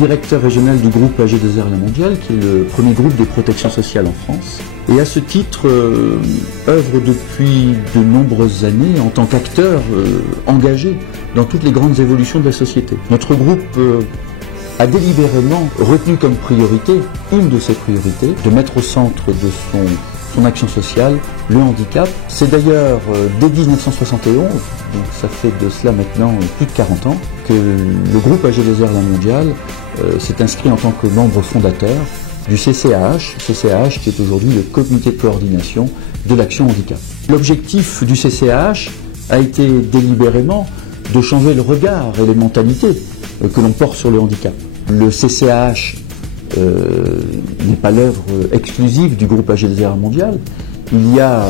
directeur régional du groupe AG2R La Mondiale, qui est le premier groupe de protection sociale en France. Et à ce titre, œuvre depuis de nombreuses années en tant qu'acteur engagé dans toutes les grandes évolutions de la société. Notre groupe a délibérément retenu comme priorité, une de ses priorités, de mettre au centre de son action sociale le handicap. C'est d'ailleurs dès 1971, donc ça fait de cela maintenant plus de 40 ans, que le groupe AG2R La Mondiale s'est inscrit en tant que membre fondateur du CCAH qui est aujourd'hui le comité de coordination de l'action handicap. L'objectif du CCAH a été délibérément de changer le regard et les mentalités que l'on porte sur le handicap. Le CCAH n'est pas l'œuvre exclusive du groupe AG2R Mondial. Il y a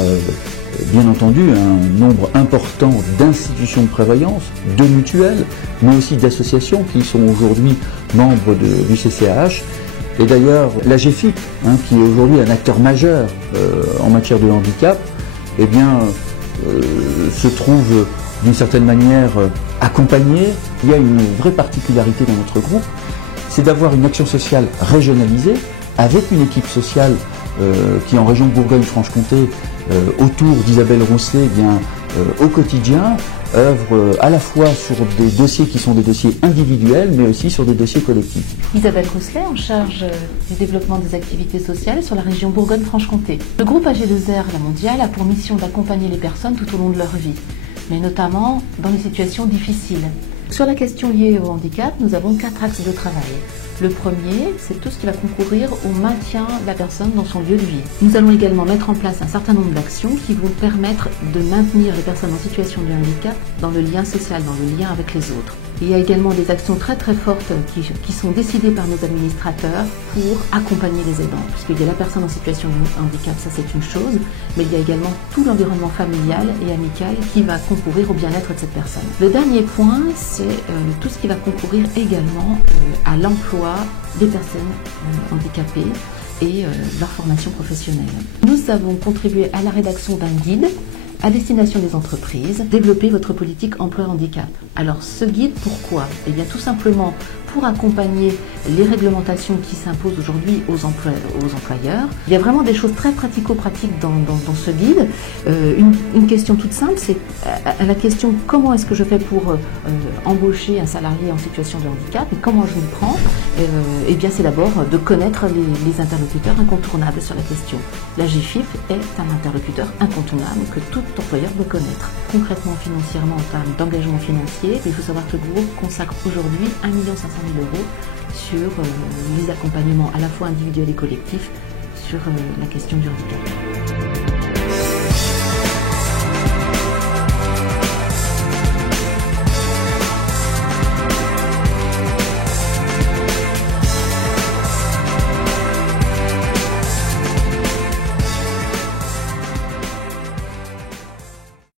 bien entendu un nombre important d'institutions de prévoyance, de mutuelles, mais aussi d'associations qui sont aujourd'hui membres du CCAH. Et d'ailleurs, la GFIP, qui est aujourd'hui un acteur majeur en matière de handicap, eh bien, se trouve d'une certaine manière accompagnée. Il y a une vraie particularité dans notre groupe, c'est d'avoir une action sociale régionalisée avec une équipe sociale qui en région Bourgogne-Franche-Comté, autour d'Isabelle Rousselet, au quotidien, œuvre à la fois sur des dossiers qui sont des dossiers individuels, mais aussi sur des dossiers collectifs. Isabelle Rousselet, en charge du développement des activités sociales sur la région Bourgogne-Franche-Comté. Le groupe AG2R La Mondiale a pour mission d'accompagner les personnes tout au long de leur vie, mais notamment dans les situations difficiles. Sur la question liée au handicap, nous avons 4 axes de travail. Le premier, c'est tout ce qui va concourir au maintien de la personne dans son lieu de vie. Nous allons également mettre en place un certain nombre d'actions qui vont permettre de maintenir les personnes en situation de handicap dans le lien social, dans le lien avec les autres. Il y a également des actions très très fortes qui sont décidées par nos administrateurs pour accompagner les aidants. Puisqu'il y a la personne en situation de handicap, ça c'est une chose, mais il y a également tout l'environnement familial et amical qui va concourir au bien-être de cette personne. Le dernier point, c'est tout ce qui va concourir également à l'emploi des personnes handicapées et leur formation professionnelle. Nous avons contribué à la rédaction d'un guide à destination des entreprises, développer votre politique emploi-handicap. Alors ce guide, pourquoi? Eh bien tout simplement pour accompagner les réglementations qui s'imposent aujourd'hui aux employeurs. Il y a vraiment des choses très pratico-pratiques dans ce guide. Une question toute simple, c'est à la question comment est-ce que je fais pour embaucher un salarié en situation de handicap et comment je le prends? Eh bien c'est d'abord de connaître les interlocuteurs incontournables sur la question. La GFIP est un interlocuteur incontournable que tout employeur doit connaître. Concrètement, financièrement, en termes d'engagement financier, il faut savoir que le groupe consacre aujourd'hui 1 500 000 € sur les accompagnements à la fois individuels et collectifs sur la question du handicap.